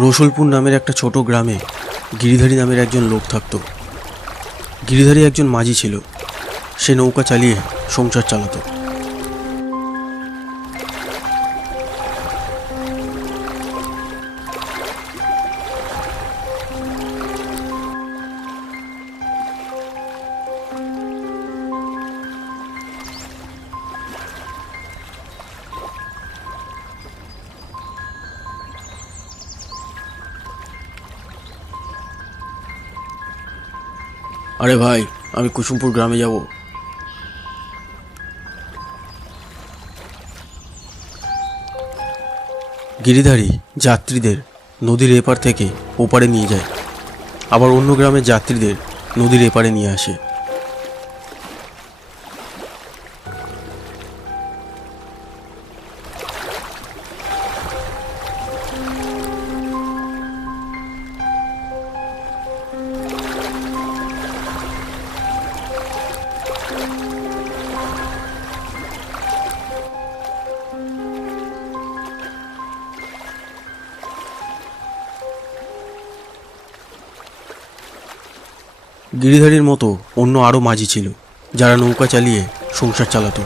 রসুলপুর নামের একটা ছোট গ্রামে গিরিধারী নামের একজন লোক থাকত। গিরিধারী একজন মাঝি ছিল। সে নৌকা চালিয়ে সংসার চালাতো। আরে ভাই, আমি কুসুমপুর গ্রামে যাব। গিরিধারী যাত্রীদের নদীর এপার থেকে ওপারে নিয়ে যায়, আবার অন্য গ্রামের যাত্রীদের নদীর এপারে নিয়ে আসে। গিরিধারীর মতো অন্য আরও মাঝি ছিল, যারা নৌকা চালিয়ে সংসার চালাতো।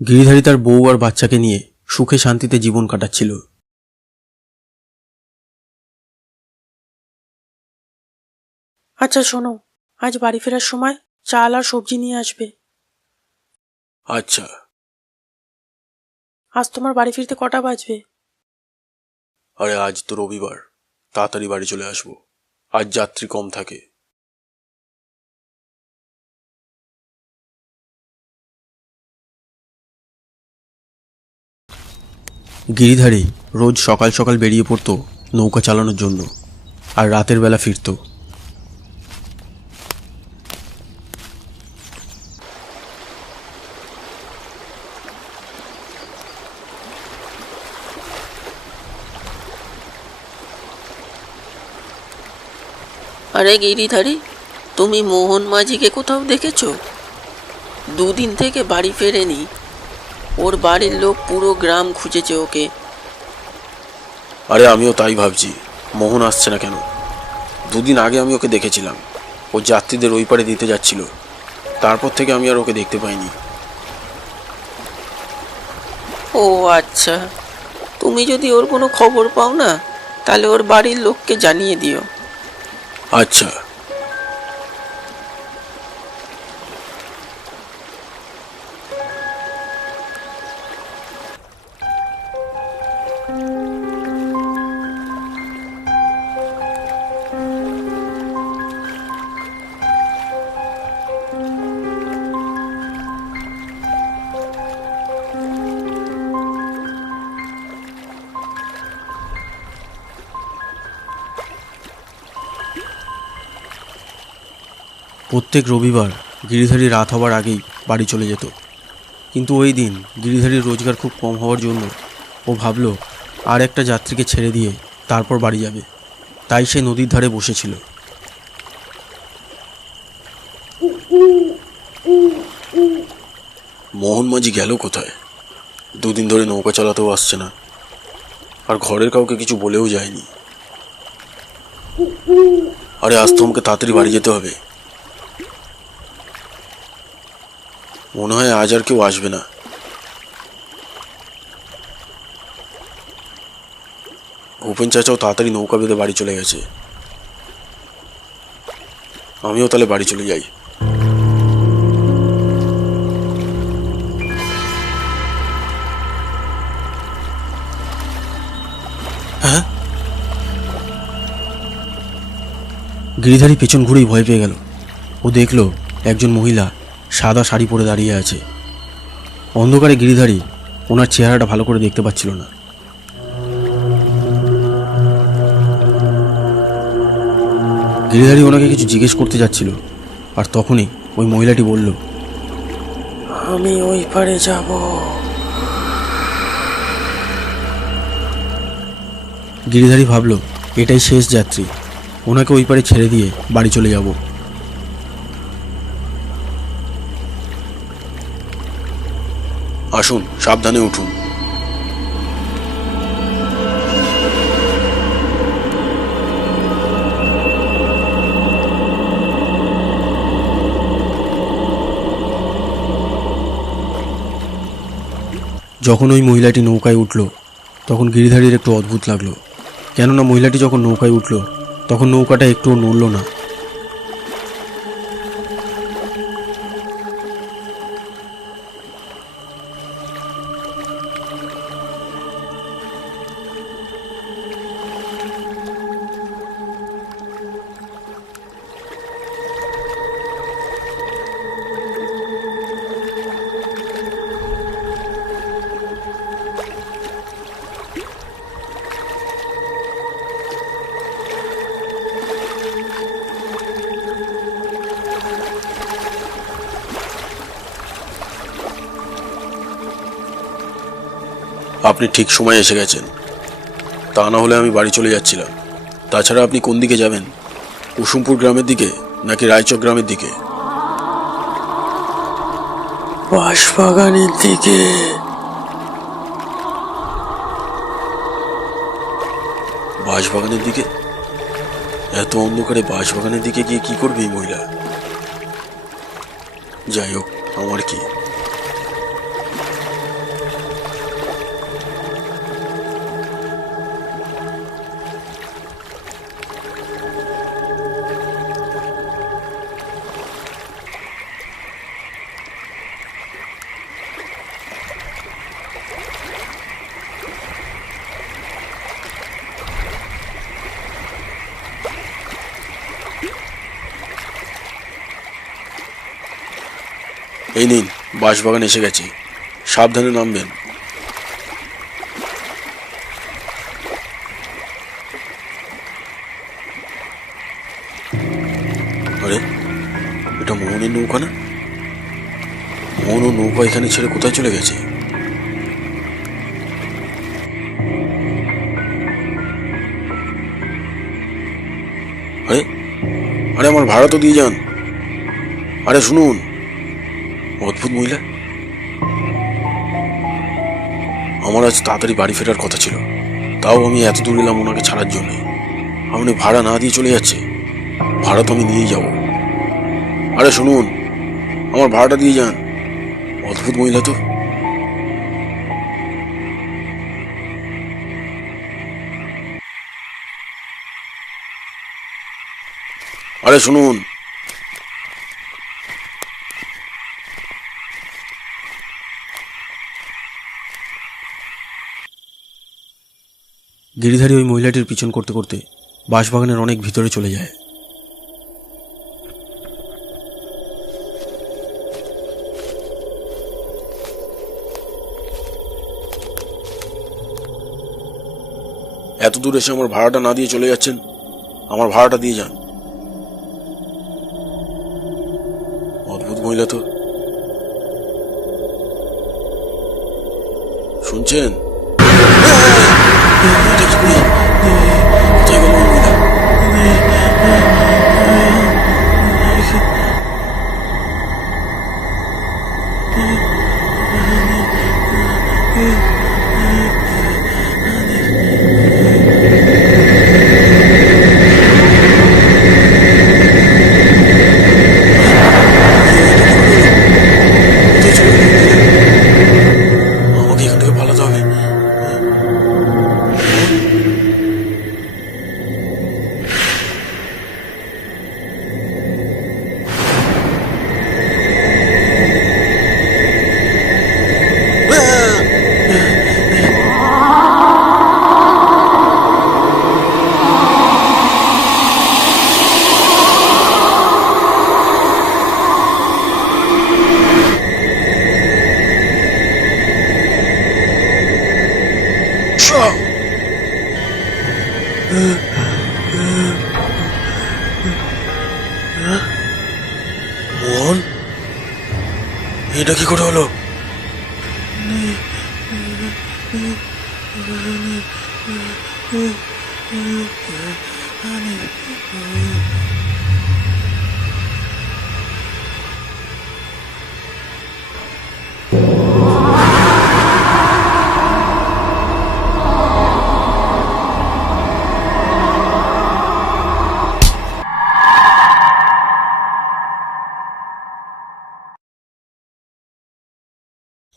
গিরিধারী তার বউ আর বাচ্চাকে নিয়ে সুখে শান্তিতে জীবন কাটাচ্ছিল। আচ্ছা শোনো, আজ বাড়ি ফেরার সময় চাল আর সবজি নিয়ে আসবে। আচ্ছা। আজ তোমার বাড়ি ফিরতে কটা বাজবে? আরে আজ তো রবিবার, তাড়াতাড়ি বাড়ি চলে আসবো। আজ যাত্রী কম থাকে। গিরিধারী রোজ সকাল সকাল বেরিয়ে পড়তো নৌকা চালানোর জন্য, আর রাতের বেলা ফিরত। আরে গিরিধারী, তুমি মোহন মাঝিকে কোথাও দেখেছো? দুদিন থেকে বাড়ি ফেরেনি। ওর বাড়ির লোক পুরো গ্রাম খুঁজেছে ওকে। আরে আমিও তাই ভাবছি, মোহন আসছে না কেন। দুদিন আগে আমি ওকে দেখেছিলাম, ও যাত্রীদের ওই পারে দিতে যাচ্ছিল। তারপর থেকে আমি আর ওকে দেখতে পাইনি। ও আচ্ছা, তুমি যদি ওর কোনো খবর পাও না, তাহলে ওর বাড়ির লোককে জানিয়ে দিও। আচ্ছা। প্রত্যেক রবিবার গিরিধারী রাত হবার আগেই বাড়ি চলে যেত। কিন্তু ওই দিন গিরিধারীর রোজগার খুব কম হওয়ার জন্য ও ভাবল আর একটা যাত্রীকে ছেড়ে দিয়ে তারপর বাড়ি যাবে। তাই সে নদীর ধারে বসেছিল। মোহন মাঝি গেল কোথায়? দুদিন ধরে নৌকা চালাতেও আসছে না, আর ঘরের কাউকে কিছু বলেও যায়নি। আরে আজ তো আমাকে তাড়াতাড়ি বাড়ি যেতে হবে। মনে হয় আজ আর কেউ আসবে না। ভূপেন চাচাও তাড়াতাড়ি নৌকা বেঁধে বাড়ি চলে গেছে। আমিও তাহলে বাড়ি চলে যাই। হ্যাঁ, গিরিধারী পেছন ঘুরেই ভয় পেয়ে গেল। ও দেখল একজন মহিলা সাদা শাড়ি পরে দাঁড়িয়ে আছে। অন্ধকারে গিরিধারী ওনার চেহারাটা ভালো করে দেখতে পাচ্ছিল না। গিরিধারী ওনাকে কিছু জিজ্ঞেস করতে যাচ্ছিল, আর তখনই ওই মহিলাটি বলল, আমি ওই পারে যাব। গিরিধারী ভাবল এটাই শেষ যাত্রী, ওনাকে ওই পারে ছেড়ে দিয়ে বাড়ি চলে যাব। আসুন, সাবধানে উঠুন। যখন ওই মহিলাটি নৌকায় উঠল তখন গিরিধারীর একটু অদ্ভুত লাগলো, কেননা মহিলাটি যখন নৌকায় উঠল তখন নৌকাটা একটুও নড়ল না। আপনি ঠিক সময়ে এসে গেছেন, তা না হলে আমি বাড়ি চলে যাচ্ছিলাম। তাছাড়া আপনি কোন দিকে যাবেন? কুসুমপুর গ্রামের দিকে নাকি রায়চক গ্রামের দিকে? বাঁশবাগানের দিকে। বাঁশবাগানের দিকে? এত অন্ধকারে বাঁশবাগানের দিকে গিয়ে কি করবে এই মহিলা? যাই হোক, আমার কি। এই নিন, বাঁশবাগান এসে গেছি, সাবধানে নামবেন। আরে, এটা মোহনের নৌকা না? মোহন ও নৌকা এখানে ছেড়ে কোথায় চলে গেছে? আরে আরে আমার ভাড়া তো দিয়ে যান। আরে শুনুন, অদ্ভুত মহিলা। আমার আজ তাড়াতাড়ি বাড়ি ফেরার কথা ছিল, তাও আমি এত দূর এলাম ওনাকে ছাড়ার জন্য। আপনি ভাড়া না দিয়ে চলে যাচ্ছে। ভাড়া তো আমি নিয়েই যাব। আরে শুনুন, আমার ভাড়াটা দিয়ে যান। অদ্ভুত মহিলা তো। আরে শুনুন, গিরিধারী ওই মহিলাটির পিছন করতে করতে বাঁশবাগানের অনেক ভিতরে চলে যায়। এত দূর এসে আমার ভাড়াটা না দিয়ে চলে যাচ্ছেন। আমার ভাড়াটা দিয়ে যান। অদ্ভুত মহিলা তো। শুনছেন? কোথায় গেল মহিলা? আমাকে এখান থেকে পালাতে হবে। মোহন, এটা কি করে হলো?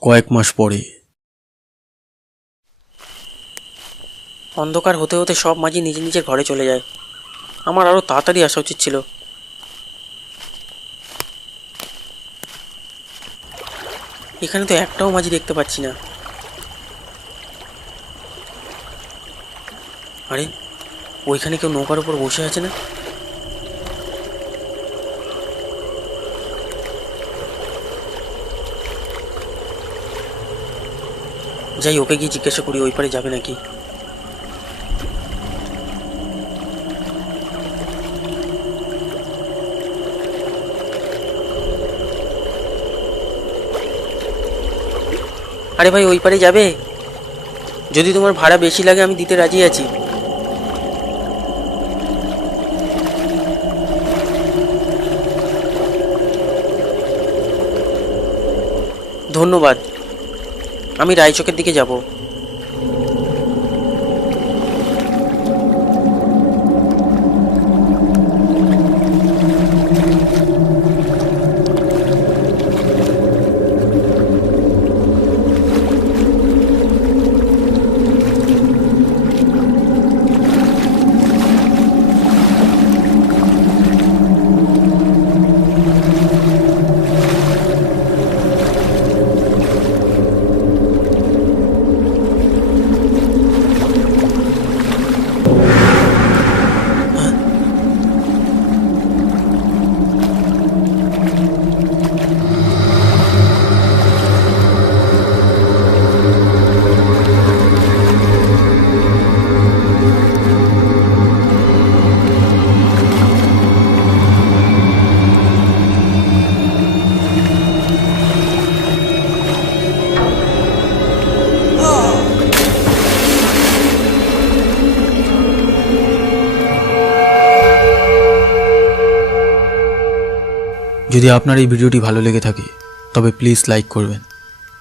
কয়েক মাস পরে। অন্ধকার হতে হতে সব মাঝি নিজের নিজের ঘরে চলে যায়। আমার আরো তাড়াতাড়ি আসা উচিত ছিল। এখানে তো একটাও মাঝি দেখতে পাচ্ছি না। আরে, ওইখানে কেউ নৌকার উপর বসে আছে না? যাই, ওকে গিয়ে জিজ্ঞাসা করি ওই পারে যাবে নাকি। আরে ভাই, ওই পারে যাবে? যদি তোমার ভাড়া বেশি লাগে আমি দিতে রাজি আছি। ধন্যবাদ, আমি রায়চকের দিকে যাব। যদি আপনার এই ভিডিওটি ভালো লেগে থাকে তবে প্লিজ লাইক করবেন,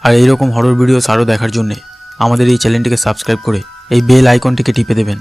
আর এইরকম হরর ভিডিওস আরও দেখার জন্যে আমাদের এই চ্যানেলটিকে সাবস্ক্রাইব করে এই বেল আইকনটিকে টিপে দেবেন।